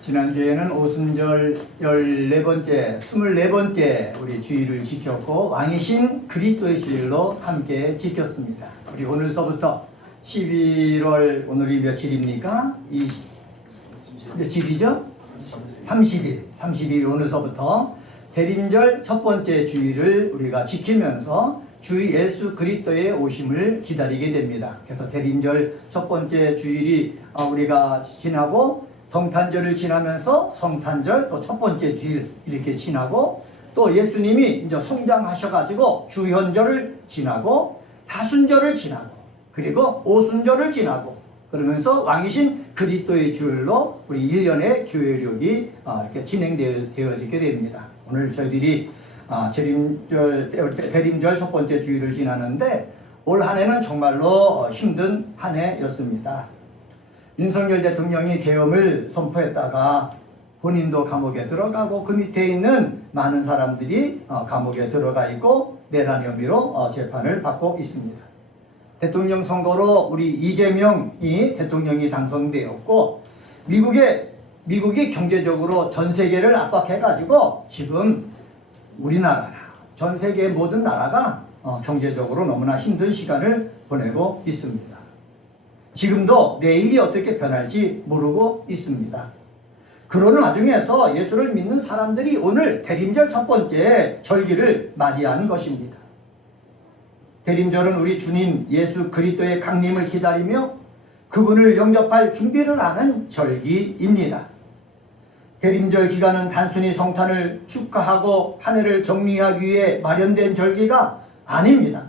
지난주에는 오순절 14번째, 24번째 우리 주일을 지켰고 왕이신 그리스도의 주일로 함께 지켰습니다. 우리 오늘서부터 11월 오늘이 며칠입니까? 며칠이죠? 30일 오늘서부터 대림절 첫 번째 주일을 우리가 지키면서 주 예수 그리스도의 오심을 기다리게 됩니다. 그래서 대림절 첫 번째 주일이 우리가 지나고 성탄절을 지나면서 성탄절 또 첫 번째 주일 이렇게 지나고 또 예수님이 이제 성장하셔가지고 주현절을 지나고 사순절을 지나고 그리고 오순절을 지나고 그러면서 왕이신 그리스도의 주일로 우리 1년의 교회력이 이렇게 진행되어지게 됩니다. 오늘 저희들이 대림절 첫 번째 주일을 지나는데 올 한 해는 정말로 힘든 한 해였습니다. 윤석열 대통령이 계엄을 선포했다가 본인도 감옥에 들어가고 그 밑에 있는 많은 사람들이 감옥에 들어가 있고 내란 혐의로 재판을 받고 있습니다. 대통령 선거로 우리 이재명이 대통령이 당선되었고 미국이 경제적으로 전 세계를 압박해가지고 지금 우리나라나 전 세계의 모든 나라가 경제적으로 너무나 힘든 시간을 보내고 있습니다. 지금도 내일이 어떻게 변할지 모르고 있습니다. 그러는 와중에서 예수를 믿는 사람들이 오늘 대림절 첫 번째 절기를 맞이하는 것입니다. 대림절은 우리 주님 예수 그리스도의 강림을 기다리며 그분을 영접할 준비를 하는 절기입니다. 대림절 기간은 단순히 성탄을 축하하고 한 해를 정리하기 위해 마련된 절기가 아닙니다.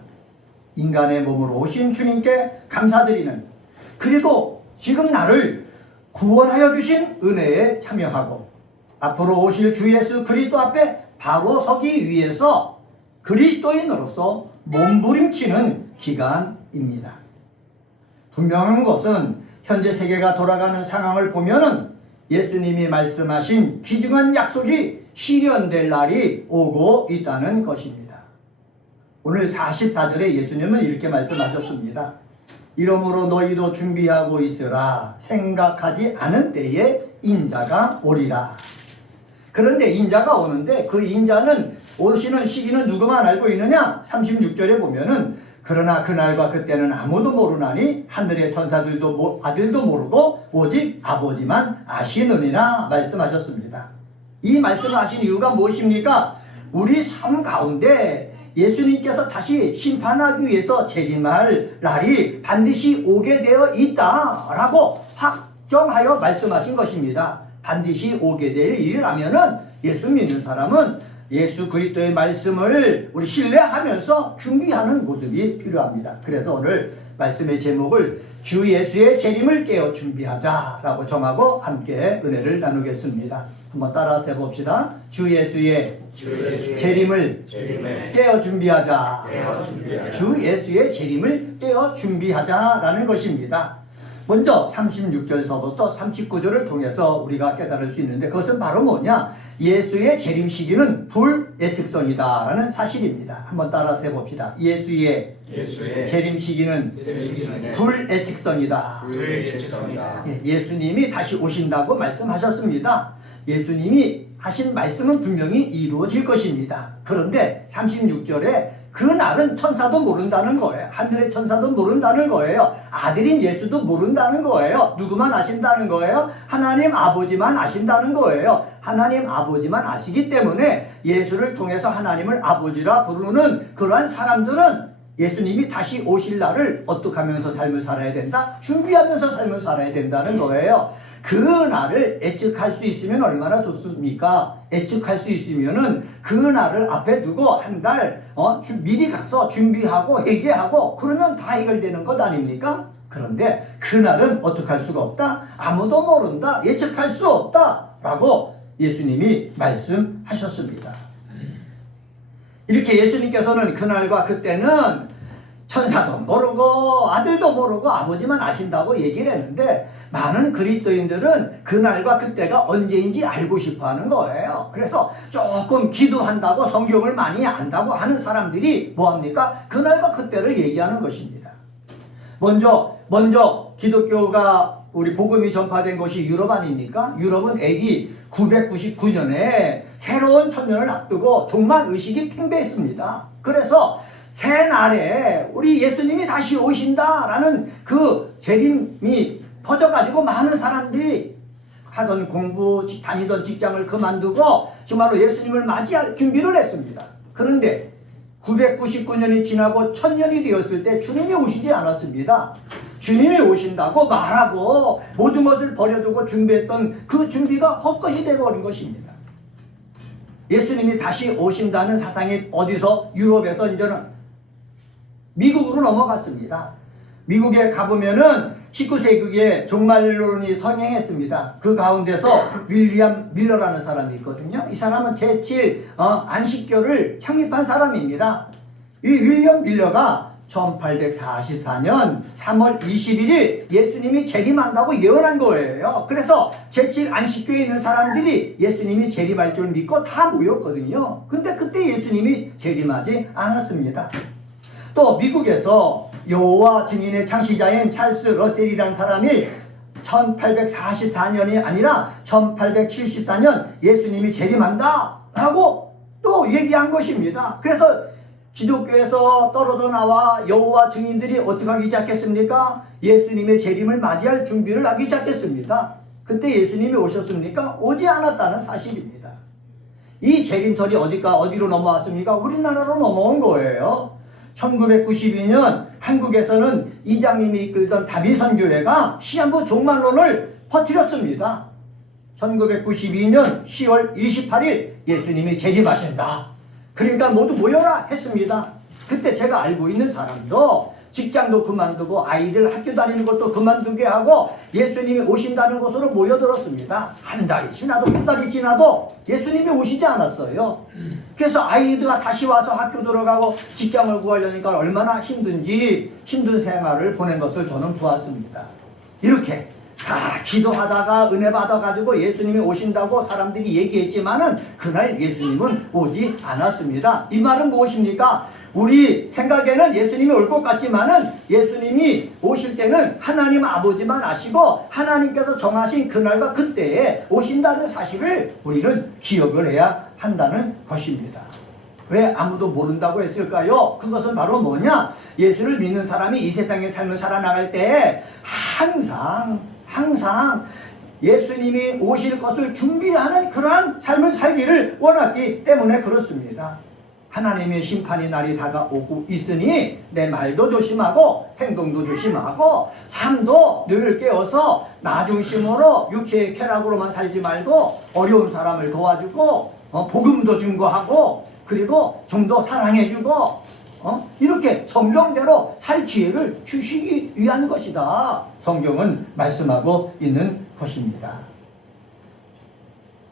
인간의 몸으로 오신 주님께 감사드리는 그리고 지금 나를 구원하여 주신 은혜에 참여하고 앞으로 오실 주 예수 그리스도 앞에 바로 서기 위해서 그리스도인으로서 몸부림치는 기간입니다. 분명한 것은 현재 세계가 돌아가는 상황을 보면은 예수님이 말씀하신 귀중한 약속이 실현될 날이 오고 있다는 것입니다. 오늘 44절에 예수님은 이렇게 말씀하셨습니다. 이러므로 너희도 준비하고 있으라. 생각하지 않은 때에 인자가 오리라. 그런데 인자가 오는데 그 인자는 오시는 시기는 누구만 알고 있느냐? 36절에 보면은 그러나 그날과 그때는 아무도 모르나니 하늘의 천사들도 아들도 모르고 오직 아버지만 아시느니라 말씀하셨습니다. 이 말씀을 하신 이유가 무엇입니까? 우리 삶 가운데 예수님께서 다시 심판하기 위해서 재림할 날이 반드시 오게 되어 있다라고 확정하여 말씀하신 것입니다. 반드시 오게 될 일이라면은 예수 믿는 사람은 예수 그리스도의 말씀을 우리 신뢰하면서 준비하는 모습이 필요합니다. 그래서 오늘 말씀의 제목을 주 예수의 재림을 깨어 준비하자라고 정하고 함께 은혜를 나누겠습니다. 한번 따라서 해봅시다. 주 예수의 재림을 깨어 준비하자. 주 예수의 재림을 깨어 준비하자라는 것입니다. 먼저 36절서부터 39절을 통해서 우리가 깨달을 수 있는데 그것은 바로 뭐냐? 예수의 재림 시기는 불예측성이다 라는 사실입니다. 한번 따라서 해봅시다. 예수의 재림 시기는 불예측성이다. 예수님이 다시 오신다고 말씀하셨습니다. 예수님이 하신 말씀은 분명히 이루어질 것입니다. 그런데 36절에 그 날은 천사도 모른다는 거예요. 하늘의 천사도 모른다는 거예요. 아들인 예수도 모른다는 거예요. 누구만 아신다는 거예요? 하나님 아버지만 아신다는 거예요. 하나님 아버지만 아시기 때문에 예수를 통해서 하나님을 아버지라 부르는 그러한 사람들은 예수님이 다시 오실 날을 어떻게 하면서 삶을 살아야 된다? 준비하면서 삶을 살아야 된다는 거예요. 그 날을 예측할 수 있으면 얼마나 좋습니까? 예측할 수 있으면은 그 날을 앞에 두고 한 달 미리 가서 준비하고 회개하고 그러면 다 해결되는 것 아닙니까? 그런데 그 날은 어떻게 할 수가 없다? 아무도 모른다. 예측할 수 없다. 라고 예수님이 말씀하셨습니다. 이렇게 예수님께서는 그날과 그때는 천사도 모르고 아들도 모르고 아버지만 아신다고 얘기를 했는데 많은 그리스도인들은 그날과 그때가 언제인지 알고 싶어 하는 거예요. 그래서 조금 기도한다고 성경을 많이 안다고 하는 사람들이 뭐합니까? 그날과 그때를 얘기하는 것입니다. 먼저 기독교가 우리 복음이 전파된 곳이 유럽 아닙니까? 유럽은 AD 999년에 새로운 천년을 앞두고 종말 의식이 팽배했습니다. 그래서 새날에 우리 예수님이 다시 오신다라는 그 재림이 퍼져가지고 많은 사람들이 하던 공부, 다니던 직장을 그만두고 정말로 예수님을 맞이할 준비를 했습니다. 그런데 999년이 지나고 1000년이 되었을 때 주님이 오시지 않았습니다. 주님이 오신다고 말하고 모든 것을 버려두고 준비했던 그 준비가 헛것이 되어버린 것입니다. 예수님이 다시 오신다는 사상이 어디서? 유럽에서 이제는 미국으로 넘어갔습니다. 미국에 가보면은 19세기에 종말론이 성행했습니다. 그 가운데서 윌리엄 밀러라는 사람이 있거든요. 이 사람은 제7 안식교를 창립한 사람입니다. 이 윌리엄 밀러가 1844년 3월 21일 예수님이 재림한다고 예언한 거예요. 그래서 제7 안식교에 있는 사람들이 예수님이 재림할 줄 믿고 다 모였거든요. 근데 그때 예수님이 재림하지 않았습니다. 또 미국에서 여호와 증인의 창시자인 찰스 러셀이라는 사람이 1844년이 아니라 1874년 예수님이 재림한다 라고 또 얘기한 것입니다. 그래서 기독교에서 떨어져 나와 여호와 증인들이 어떻게 하기 시작했습니까? 예수님의 재림을 맞이할 준비를 하기 시작했습니다. 그때 예수님이 오셨습니까? 오지 않았다는 사실입니다. 이 재림설이 어디로 넘어왔습니까? 우리나라로 넘어온 거예요. 1992년 한국에서는 이장님이 이끌던 다비선교회가 시한부 종말론을 퍼뜨렸습니다. 1992년 10월 28일 예수님이 재림하신다. 그러니까 모두 모여라 했습니다. 그때 제가 알고 있는 사람도 직장도 그만두고 아이들 학교 다니는 것도 그만두게 하고 예수님이 오신다는 곳으로 모여들었습니다. 한 달이 지나도 두 달이 지나도 예수님이 오시지 않았어요. 그래서 아이들가 다시 와서 학교 들어가고 직장을 구하려니까 얼마나 힘든 생활을 보낸 것을 저는 보았습니다. 이렇게 다 기도하다가 은혜 받아가지고 예수님이 오신다고 사람들이 얘기했지만은 그날 예수님은 오지 않았습니다. 이 말은 무엇입니까? 우리 생각에는 예수님이 올 것 같지만은 예수님이 오실 때는 하나님 아버지만 아시고 하나님께서 정하신 그날과 그때에 오신다는 사실을 우리는 기억을 해야 한다는 것입니다. 왜 아무도 모른다고 했을까요? 그것은 바로 뭐냐? 예수를 믿는 사람이 이 세상의 삶을 살아나갈 때 항상 예수님이 오실 것을 준비하는 그러한 삶을 살기를 원했기 때문에 그렇습니다. 하나님의 심판의 날이 다가오고 있으니 내 말도 조심하고 행동도 조심하고 삶도 늘 깨어서 나 중심으로 육체의 쾌락으로만 살지 말고 어려운 사람을 도와주고 복음도 증거하고 그리고 좀 더 사랑해주고 이렇게 성경대로 살 기회를 주시기 위한 것이다. 성경은 말씀하고 있는 것입니다.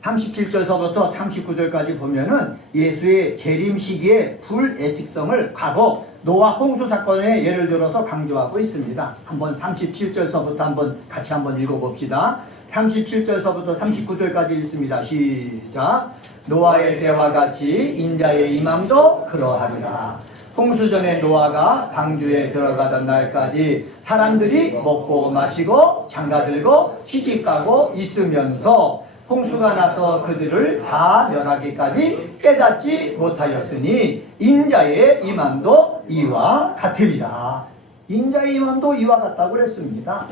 37절서부터 39절까지 보면은 예수의 재림 시기의 불예측성을 과거 노아 홍수 사건의 예를 들어서 강조하고 있습니다. 한번 37절서부터 같이 한번 읽어봅시다. 37절서부터 39절까지 읽습니다. 시작. 노아의 때와 같이 인자의 임함도 그러하리라. 홍수 전에 노아가 방주에 들어가던 날까지 사람들이 먹고 마시고 장가들고 시집가고 있으면서 홍수가 나서 그들을 다 멸하기까지 깨닫지 못하였으니 인자의 임함도 이와 같으리라. 인자의 임함도 이와 같다고 그랬습니다.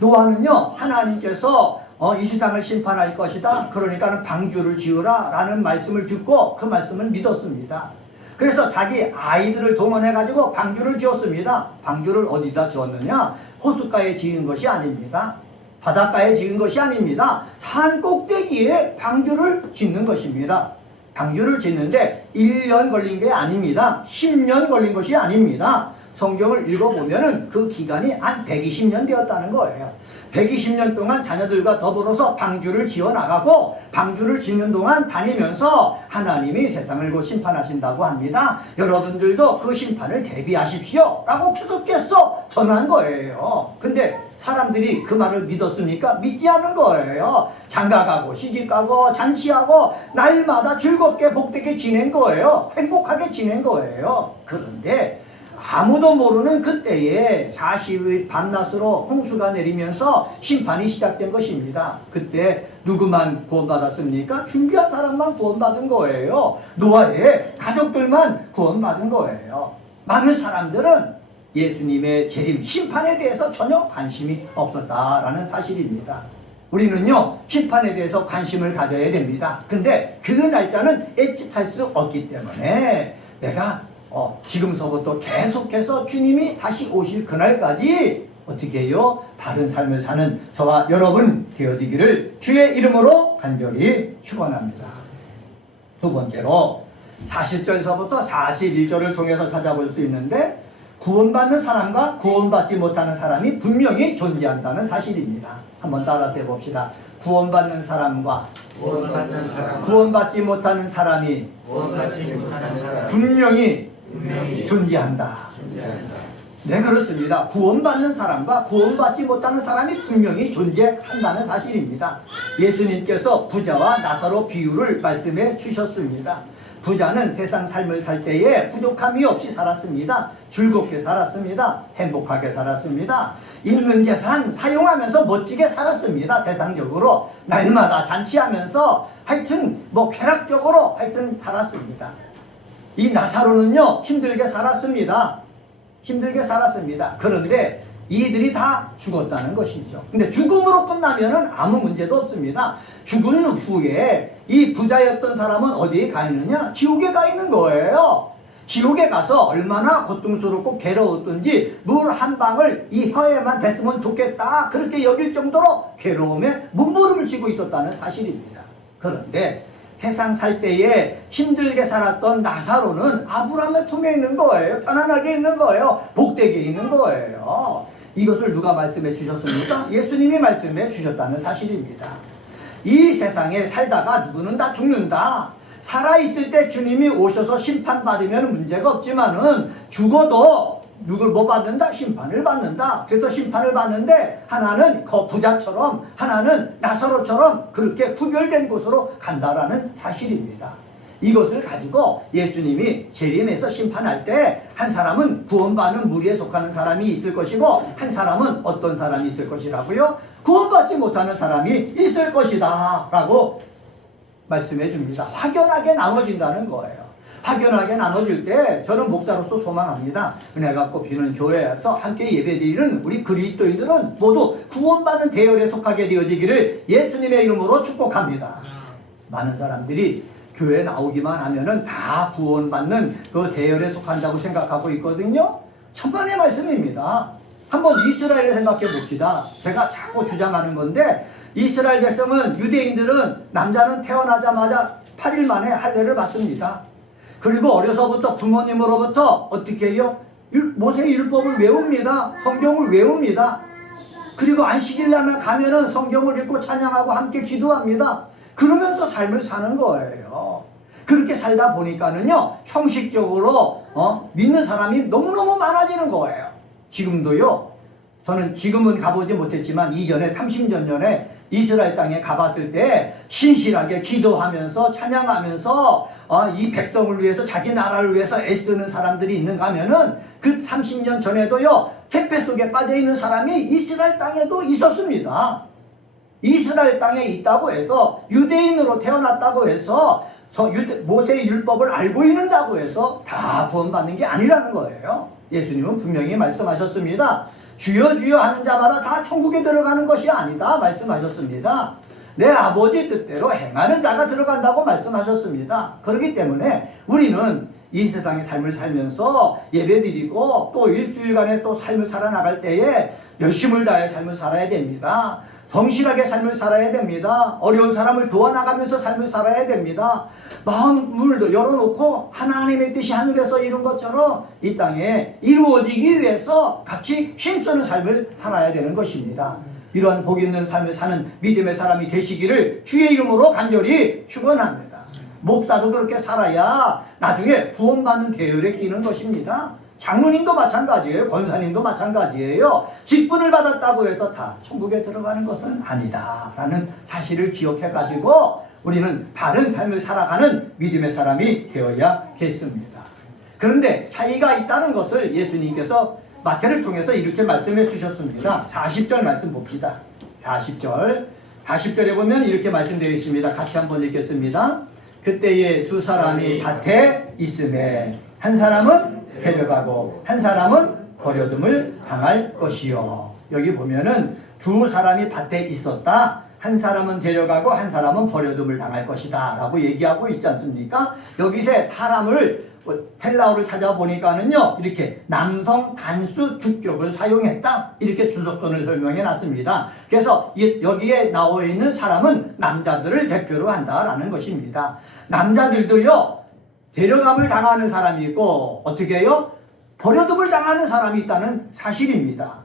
노아는요, 하나님께서 이 세상을 심판할 것이다. 그러니까 방주를 지으라 라는 말씀을 듣고 그 말씀을 믿었습니다. 그래서 자기 아이들을 동원해가지고 방주를 지었습니다. 방주를 어디다 지었느냐? 호숫가에 지은 것이 아닙니다. 바닷가에 지은 것이 아닙니다. 산 꼭대기에 방주를 짓는 것입니다. 방주를 짓는데 1년 걸린 게 아닙니다. 10년 걸린 것이 아닙니다. 성경을 읽어보면 그 기간이 한 120년 되었다는 거예요. 120년 동안 자녀들과 더불어서 방주를 지어나가고 방주를 짓는 동안 다니면서 하나님이 세상을 곧 심판하신다고 합니다. 여러분들도 그 심판을 대비하십시오 라고 계속해서 전한 거예요. 근데 사람들이 그 말을 믿었습니까? 믿지 않은 거예요. 장가가고 시집가고 잔치하고 날마다 즐겁게 복되게 지낸 거예요. 행복하게 지낸 거예요. 그런데 아무도 모르는 그때에 40일 밤낮으로 홍수가 내리면서 심판이 시작된 것입니다. 그때 누구만 구원받았습니까? 준비한 사람만 구원받은 거예요. 노아의 가족들만 구원받은 거예요. 많은 사람들은 예수님의 재림, 심판에 대해서 전혀 관심이 없었다라는 사실입니다. 우리는요, 심판에 대해서 관심을 가져야 됩니다. 근데 그 날짜는 예측할 수 없기 때문에 내가 지금서부터 계속해서 주님이 다시 오실 그날까지 어떻게 해요? 바른 삶을 사는 저와 여러분 되어지기를 주의 이름으로 간절히 축원합니다. 두 번째로 40절서부터 41절을 통해서 찾아볼 수 있는데 구원받는 사람과 구원받지 못하는 사람이 분명히 존재한다는 사실입니다. 한번 따라서 해봅시다. 구원받는 사람과 구원받지 못하는 사람이 분명히 존재한다. 네, 그렇습니다. 구원받는 사람과 구원받지 못하는 사람이 분명히 존재한다는 사실입니다. 예수님께서 부자와 나사로 비유를 말씀해 주셨습니다. 부자는 세상 삶을 살 때에 부족함이 없이 살았습니다. 즐겁게 살았습니다. 행복하게 살았습니다. 있는 재산 사용하면서 멋지게 살았습니다. 세상적으로 날마다 잔치하면서 하여튼 쾌락적으로 하여튼 살았습니다. 이 나사로는요, 힘들게 살았습니다. 힘들게 살았습니다. 그런데 이들이 다 죽었다는 것이죠. 근데 죽음으로 끝나면은 아무 문제도 없습니다. 죽은 후에 이 부자였던 사람은 어디에 가 있느냐? 지옥에 가 있는 거예요. 지옥에 가서 얼마나 고통스럽고 괴로웠던지 물 한 방울 이 혀에만 댔으면 좋겠다, 그렇게 여길 정도로 괴로움에 몸부림을 치고 있었다는 사실입니다. 그런데 세상 살 때에 힘들게 살았던 나사로는 아브라함의 품에 있는 거예요. 편안하게 있는 거예요. 복되게 있는 거예요. 이것을 누가 말씀해 주셨습니까? 예수님이 말씀해 주셨다는 사실입니다. 이 세상에 살다가 누구는 다 죽는다. 살아있을 때 주님이 오셔서 심판받으면 문제가 없지만은 죽어도 누굴 못 받는다? 심판을 받는다. 그래서 심판을 받는데 하나는 부자처럼 하나는 나사로처럼 그렇게 구별된 곳으로 간다라는 사실입니다. 이것을 가지고 예수님이 재림해서 심판할 때 한 사람은 구원받는 무리에 속하는 사람이 있을 것이고 한 사람은 어떤 사람이 있을 것이라고요? 구원받지 못하는 사람이 있을 것이다 라고 말씀해 줍니다. 확연하게 나눠진다는 거예요. 확연하게 나눠질 때 저는 목사로서 소망합니다. 은혜 갖고 비는 교회에서 함께 예배드리는 우리 그리스도인들은 모두 구원받는 대열에 속하게 되어지기를 예수님의 이름으로 축복합니다. 많은 사람들이 교회 나오기만 하면은 다 구원받는 그 대열에 속한다고 생각하고 있거든요. 천만의 말씀입니다. 한번 이스라엘을 생각해 봅시다. 제가 자꾸 주장하는 건데 이스라엘 백성은, 유대인들은 남자는 태어나자마자 8일 만에 할례를 받습니다. 그리고 어려서부터 부모님으로부터 어떻게 해요? 모세 율법을 외웁니다. 성경을 외웁니다. 그리고 안식일날만 가면은 성경을 읽고 찬양하고 함께 기도합니다. 그러면서 삶을 사는 거예요. 그렇게 살다 보니까는요, 형식적으로 믿는 사람이 너무너무 많아지는 거예요. 지금도요, 저는 지금은 가보지 못했지만 이전에 30년 전에 이스라엘 땅에 가봤을 때 신실하게 기도하면서 찬양하면서 이 백성을 위해서, 자기 나라를 위해서 애쓰는 사람들이 있는가 하면은 그 30년 전에도요, 택배 속에 빠져있는 사람이 이스라엘 땅에도 있었습니다. 이스라엘 땅에 있다고 해서, 유대인으로 태어났다고 해서 모세의 율법을 알고 있는다고 해서 다 구원받는 게 아니라는 거예요. 예수님은 분명히 말씀하셨습니다. 주여 주여 하는 자마다 다 천국에 들어가는 것이 아니다 말씀하셨습니다. 내 아버지 뜻대로 행하는 자가 들어간다고 말씀하셨습니다. 그렇기 때문에 우리는 이 세상의 삶을 살면서 예배드리고 또 일주일간의 또 삶을 살아나갈 때에 열심을 다해 삶을 살아야 됩니다. 성실하게 삶을 살아야 됩니다. 어려운 사람을 도와나가면서 삶을 살아야 됩니다. 마음을 열어놓고 하나님의 뜻이 하늘에서 이룬 것처럼 이 땅에 이루어지기 위해서 같이 힘쓰는 삶을 살아야 되는 것입니다. 이러한 복 있는 삶을 사는 믿음의 사람이 되시기를 주의 이름으로 간절히 축원합니다. 목사도 그렇게 살아야 나중에 구원받는 대열에 끼는 것입니다. 장로님도 마찬가지예요. 권사님도 마찬가지예요. 직분을 받았다고 해서 다 천국에 들어가는 것은 아니다 라는 사실을 기억해 가지고 우리는 바른 삶을 살아가는 믿음의 사람이 되어야겠습니다. 그런데 차이가 있다는 것을 예수님께서 마태를 통해서 이렇게 말씀해 주셨습니다. 40절 말씀 봅시다. 40절에 보면 이렇게 말씀되어 있습니다. 같이 한번 읽겠습니다. 그때에 두 사람이 밭에 있음에 한 사람은 데려가고 한 사람은 버려둠을 당할 것이요. 여기 보면은 두 사람이 밭에 있었다. 한 사람은 데려가고 한 사람은 버려둠을 당할 것이다 라고 얘기하고 있지 않습니까? 여기서 사람을 헬라어를 찾아보니까는요 이렇게 남성 단수 주격을 사용했다 이렇게 주석권을 설명해 놨습니다. 그래서 여기에 나와 있는 사람은 남자들을 대표로 한다라는 것입니다. 남자들도요 데려감을 당하는 사람이 있고 어떻게 해요? 버려둠을 당하는 사람이 있다는 사실입니다.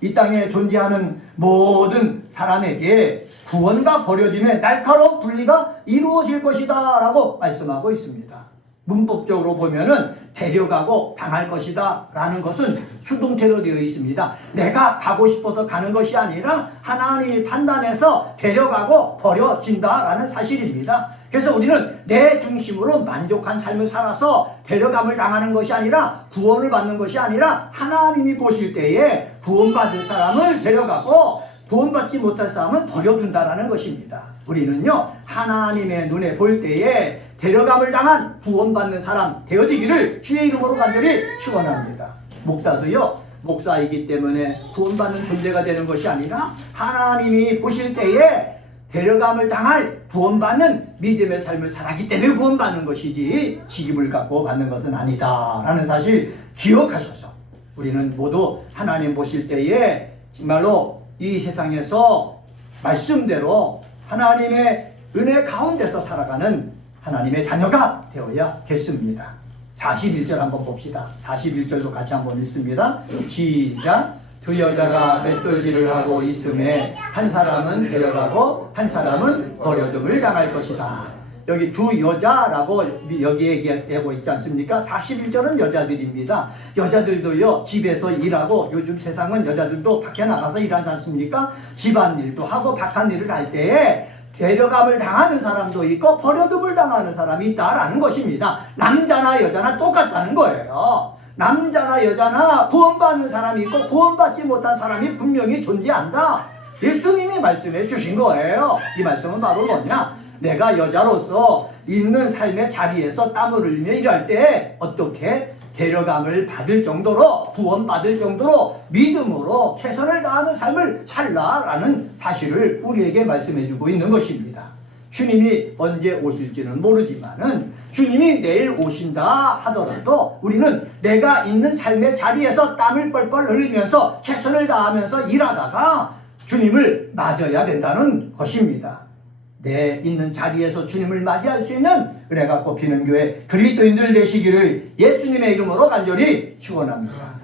이 땅에 존재하는 모든 사람에게 구원과 버려짐의 날카로운 분리가 이루어질 것이다 라고 말씀하고 있습니다. 문법적으로 보면은 데려가고 당할 것이다 라는 것은 수동태로 되어 있습니다. 내가 가고 싶어서 가는 것이 아니라 하나님이 판단해서 데려가고 버려진다 라는 사실입니다. 그래서 우리는 내 중심으로 만족한 삶을 살아서 데려감을 당하는 것이 아니라 구원을 받는 것이 아니라 하나님이 보실 때에 구원받을 사람을 데려가고 구원받지 못할 사람은 버려둔다라는 것입니다. 우리는요 하나님의 눈에 볼 때에 데려감을 당한 구원받는 사람 되어지기를 주의 이름으로 간절히 축원합니다. 목사도요 목사이기 때문에 구원받는 존재가 되는 것이 아니라 하나님이 보실 때에 데려감을 당할 구원받는 믿음의 삶을 살았기 때문에 구원받는 것이지 직임을 갖고 받는 것은 아니다 라는 사실 기억하셔서 우리는 모두 하나님 보실 때에 정말로 이 세상에서 말씀대로 하나님의 은혜 가운데서 살아가는 하나님의 자녀가 되어야겠습니다. 41절 한번 봅시다. 41절도 같이 한번 읽습니다. 시작. 두 여자가 맷돌질을 하고 있음에 한 사람은 데려가고 한 사람은 버려둠을 당할 것이다. 여기 두 여자라고 여기 얘기하고 있지 않습니까? 41절은 여자들입니다. 여자들도요 집에서 일하고 요즘 세상은 여자들도 밖에 나가서 일하지 않습니까? 집안일도 하고 바깥일을 할 때에 데려감을 당하는 사람도 있고 버려둠을 당하는 사람이 있다라는 것입니다. 남자나 여자나 똑같다는 거예요. 남자나 여자나 구원받는 사람이 있고 구원받지 못한 사람이 분명히 존재한다. 예수님이 말씀해 주신 거예요. 이 말씀은 바로 뭐냐? 내가 여자로서 있는 삶의 자리에서 땀을 흘리며 일할 때 어떻게 데려감을 받을 정도로 구원받을 정도로 믿음으로 최선을 다하는 삶을 살라라는 사실을 우리에게 말씀해 주고 있는 것입니다. 주님이 언제 오실지는 모르지만은 주님이 내일 오신다 하더라도 우리는 내가 있는 삶의 자리에서 땀을 뻘뻘 흘리면서 최선을 다하면서 일하다가 주님을 맞아야 된다는 것입니다. 내 있는 자리에서 주님을 맞이할 수 있는 은혜가 꼽히는 교회 그리스도인들 되시기를 예수님의 이름으로 간절히 축원합니다.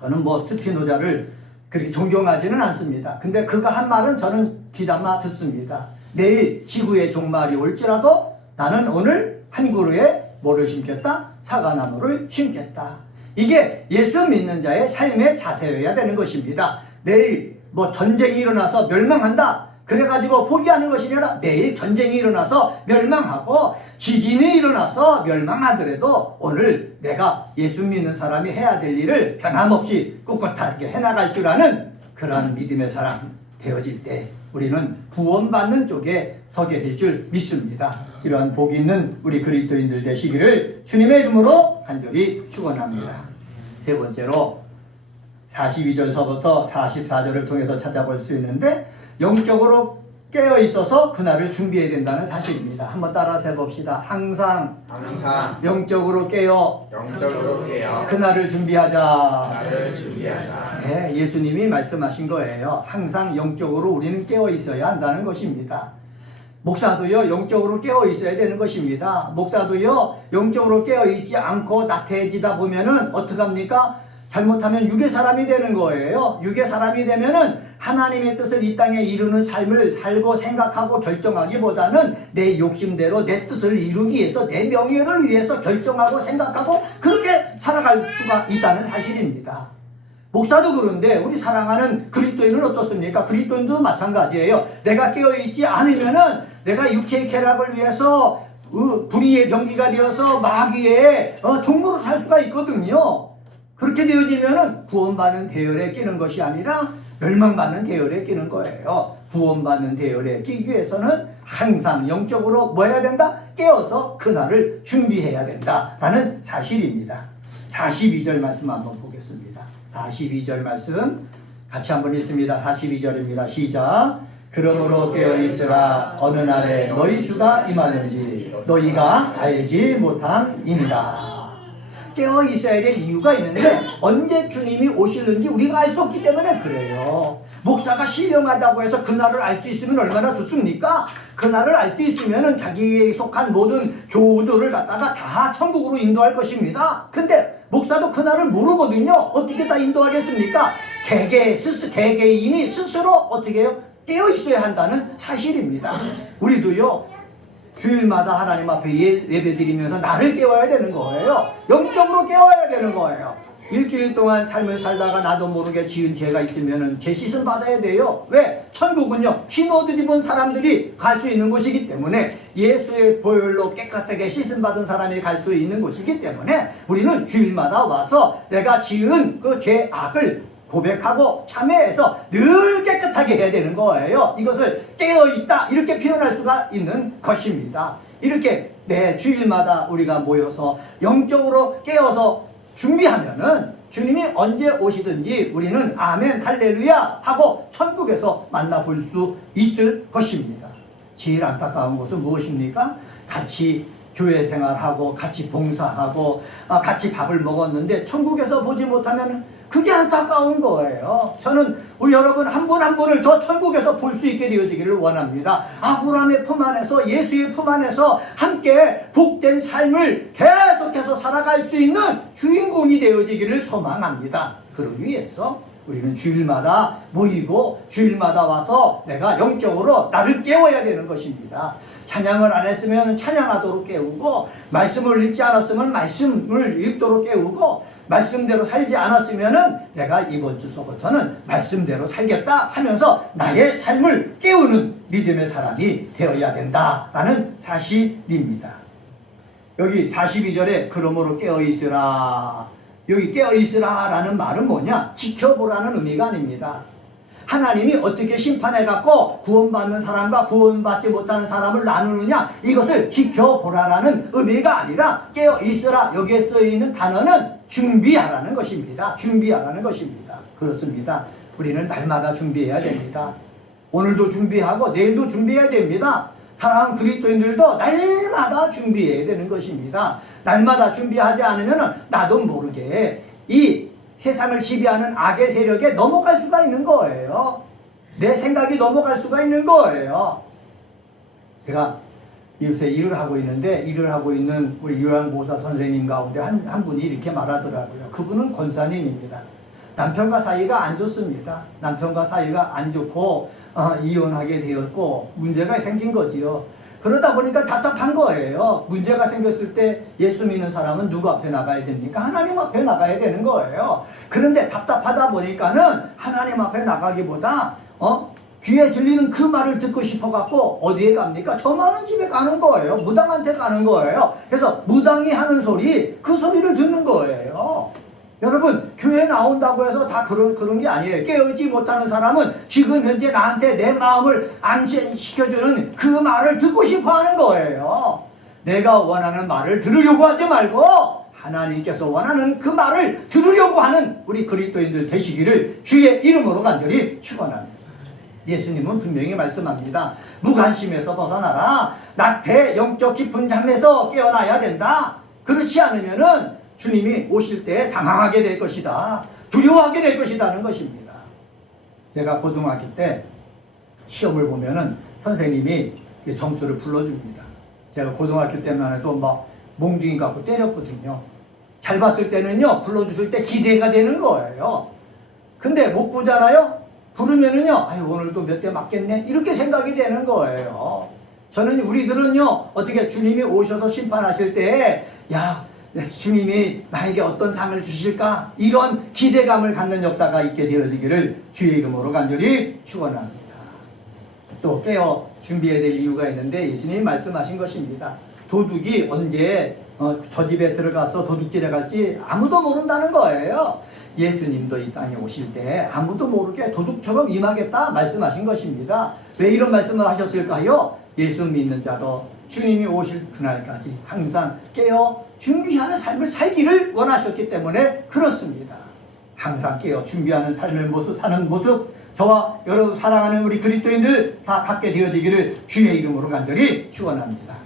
저는 스피노자를 그렇게 존경하지는 않습니다. 근데 그가 한 말은 저는 귀담아 듣습니다. 내일 지구의 종말이 올지라도 나는 오늘 한 그루에 뭐를 심겠다? 사과나무를 심겠다. 이게 예수 믿는 자의 삶의 자세여야 되는 것입니다. 내일 전쟁이 일어나서 멸망한다. 그래가지고 포기하는 것이 아니라 내일 전쟁이 일어나서 멸망하고 지진이 일어나서 멸망하더라도 오늘 내가 예수 믿는 사람이 해야 될 일을 변함없이 꿋꿋하게 해나갈 줄 아는 그러한 믿음의 사람 되어질 때 우리는 구원받는 쪽에 서게 될 줄 믿습니다. 이러한 복이 있는 우리 그리스도인들 되시기를 주님의 이름으로 간절히 축원합니다. 세 번째로 42절서부터 44절을 통해서 찾아볼 수 있는데 영적으로 깨어 있어서 그날을 준비해야 된다는 사실입니다. 한번 따라서 해봅시다. 항상 영적으로 깨어 그날을 준비하자. 네, 예수님이 말씀하신 거예요. 항상 영적으로 우리는 깨어 있어야 한다는 것입니다. 목사도요 영적으로 깨어 있어야 되는 것입니다. 목사도요 영적으로 깨어 있지 않고 나태해지다 보면은 어떡합니까? 잘못하면 육의 사람이 되는 거예요. 육의 사람이 되면은 하나님의 뜻을 이 땅에 이루는 삶을 살고 생각하고 결정하기보다는 내 욕심대로 내 뜻을 이루기 위해서 내 명예를 위해서 결정하고 생각하고 그렇게 살아갈 수가 있다는 사실입니다. 목사도 그런데 우리 사랑하는 그리스도인은 어떻습니까? 그리스도인도 마찬가지예요. 내가 깨어있지 않으면은 내가 육체의 쾌락을 위해서 불의의 병기가 되어서 마귀의 종로로 살 수가 있거든요. 그렇게 되어지면은 구원받는 대열에 끼는 것이 아니라 멸망받는 대열에 끼는 거예요. 구원받는 대열에 끼기 위해서는 항상 영적으로 뭐 해야 된다? 깨어서 그날을 준비해야 된다라는 사실입니다. 42절 말씀 한번 보겠습니다. 42절 말씀 같이 한번 읽습니다. 42절입니다. 시작. 그러므로 깨어있으라. 어느 날에 너희 주가 임하는지 너희가 알지 못함이니라. 깨어 있어야 될 이유가 있는데 언제 주님이 오실는지 우리가 알 수 없기 때문에 그래요. 목사가 신령하다고 해서 그날을 알 수 있으면 얼마나 좋습니까? 그날을 알 수 있으면 자기에 속한 모든 교우들을 갖다가 다 천국으로 인도할 것입니다. 근데 목사도 그날을 모르거든요. 어떻게 다 인도하겠습니까? 개개인이 스스로 어떻게 해요? 깨어 있어야 한다는 사실입니다. 우리도요, 주일마다 하나님 앞에 예배 드리면서 나를 깨워야 되는 거예요. 영적으로 깨워야 되는 거예요. 일주일 동안 삶을 살다가 나도 모르게 지은 죄가 있으면 죄 씻음 받아야 돼요. 왜? 천국은요, 흰옷 입은 사람들이 갈 수 있는 곳이기 때문에, 예수의 보혈로 깨끗하게 씻음 받은 사람이 갈 수 있는 곳이기 때문에 우리는 주일마다 와서 내가 지은 그 죄악을 고백하고 참회해서 늘 깨끗하게 해야 되는 거예요. 이것을 깨어있다 이렇게 표현할 수가 있는 것입니다. 이렇게 내 주일마다 우리가 모여서 영적으로 깨어서 준비하면은 주님이 언제 오시든지 우리는 아멘 할렐루야 하고 천국에서 만나볼 수 있을 것입니다. 제일 안타까운 것은 무엇입니까? 같이 교회 생활하고 같이 봉사하고 같이 밥을 먹었는데 천국에서 보지 못하면 그게 안타까운 거예요. 저는 우리 여러분 한 분 한 분을 저 천국에서 볼 수 있게 되어지기를 원합니다. 아브라함의 품 안에서, 예수의 품 안에서 함께 복된 삶을 계속해서 살아갈 수 있는 주인공이 되어지기를 소망합니다. 그러기 위해서 우리는 주일마다 모이고 주일마다 와서 내가 영적으로 나를 깨워야 되는 것입니다. 찬양을 안 했으면 찬양하도록 깨우고, 말씀을 읽지 않았으면 말씀을 읽도록 깨우고, 말씀대로 살지 않았으면 내가 이번 주서부터는 말씀대로 살겠다 하면서 나의 삶을 깨우는 믿음의 사람이 되어야 된다라는 사실입니다. 여기 42절에 그러므로 깨어있으라, 여기 깨어있으라 라는 말은 뭐냐? 지켜보라는 의미가 아닙니다. 하나님이 어떻게 심판해갖고 구원받는 사람과 구원받지 못하는 사람을 나누느냐, 이것을 지켜보라라는 의미가 아니라 깨어있으라, 여기에 써있는 단어는 준비하라는 것입니다. 준비하라는 것입니다. 그렇습니다. 우리는 날마다 준비해야 됩니다. 오늘도 준비하고 내일도 준비해야 됩니다. 사랑하는 그리스도인들도 날마다 준비해야 되는 것입니다. 날마다 준비하지 않으면 나도 모르게 이 세상을 지배하는 악의 세력에 넘어갈 수가 있는 거예요. 내 생각이 넘어갈 수가 있는 거예요. 제가 요새 일을 하고 있는데, 일을 하고 있는 우리 요양보호사 선생님 가운데 한 분이 이렇게 말하더라고요. 그분은 권사님입니다. 남편과 사이가 안 좋습니다. 남편과 사이가 안 좋고 이혼하게 되었고 문제가 생긴 거지요. 그러다 보니까 답답한 거예요. 문제가 생겼을 때 예수 믿는 사람은 누구 앞에 나가야 됩니까? 하나님 앞에 나가야 되는 거예요. 그런데 답답하다 보니까는 하나님 앞에 나가기보다 귀에 들리는 그 말을 듣고 싶어갖고 어디에 갑니까? 저 많은 집에 가는 거예요. 무당한테 가는 거예요. 그래서 무당이 하는 소리, 그 소리를 듣는 거예요. 여러분, 교회 나온다고 해서 다 그런 게 아니에요. 깨어있지 못하는 사람은 지금 현재 나한테 내 마음을 안심시켜주는 그 말을 듣고 싶어 하는 거예요. 내가 원하는 말을 들으려고 하지 말고 하나님께서 원하는 그 말을 들으려고 하는 우리 그리스도인들 되시기를 주의 이름으로 간절히 축원합니다. 예수님은 분명히 말씀합니다. 무관심에서 벗어나라. 낙태 영적 깊은 잠에서 깨어나야 된다. 그렇지 않으면은 주님이 오실 때 당황하게 될 것이다. 두려워하게 될 것이다는 것입니다. 제가 고등학교 때 시험을 보면은 선생님이 점수를 불러줍니다. 제가 고등학교 때만 해도 막 몽둥이 갖고 때렸거든요. 잘 봤을 때는요, 불러주실 때 기대가 되는 거예요. 근데 못 보잖아요? 부르면은요, 아유, 오늘도 몇 대 맞겠네? 이렇게 생각이 되는 거예요. 저는 우리들은요, 어떻게 주님이 오셔서 심판하실 때, 야, 주님이 나에게 어떤 상을 주실까? 이런 기대감을 갖는 역사가 있게 되어지기를 주의 이름으로 간절히 축원합니다. 또 깨어 준비해야 될 이유가 있는데 예수님이 말씀하신 것입니다. 도둑이 언제 저 집에 들어가서 도둑질해 갈지 아무도 모른다는 거예요. 예수님도 이 땅에 오실 때 아무도 모르게 도둑처럼 임하겠다 말씀하신 것입니다. 왜 이런 말씀을 하셨을까요? 예수 믿는 자도 주님이 오실 그날까지 항상 깨어 준비하는 삶을 살기를 원하셨기 때문에 그렇습니다. 항상 깨어 준비하는 삶의 모습, 사는 모습, 저와 여러분 사랑하는 우리 그리스도인들 다 갖게 되어지기를 주의 이름으로 간절히 축원합니다.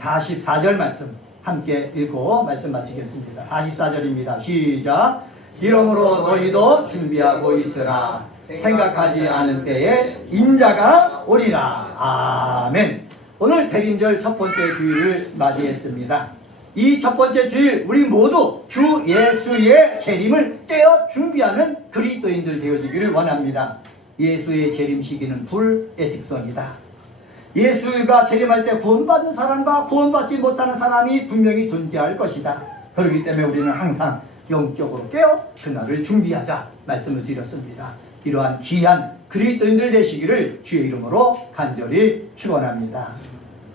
44절 말씀 함께 읽고 말씀 마치겠습니다. 44절입니다. 시작. 이러므로 너희도 준비하고 있으라. 생각하지 않은 때에 인자가 오리라. 아멘. 오늘 대림절 첫 번째 주일을 맞이했습니다. 이 첫 번째 주일 우리 모두 주 예수의 재림을 떼어 준비하는 그리스도인들 되어지기를 원합니다. 예수의 재림 시기는 불의 직성이다. 예수가 재림할 때 구원받는 사람과 구원받지 못하는 사람이 분명히 존재할 것이다. 그렇기 때문에 우리는 항상 영적으로 깨어 그날을 준비하자 말씀을 드렸습니다. 이러한 귀한 그리스도인들 되시기를 주의 이름으로 간절히 축원합니다.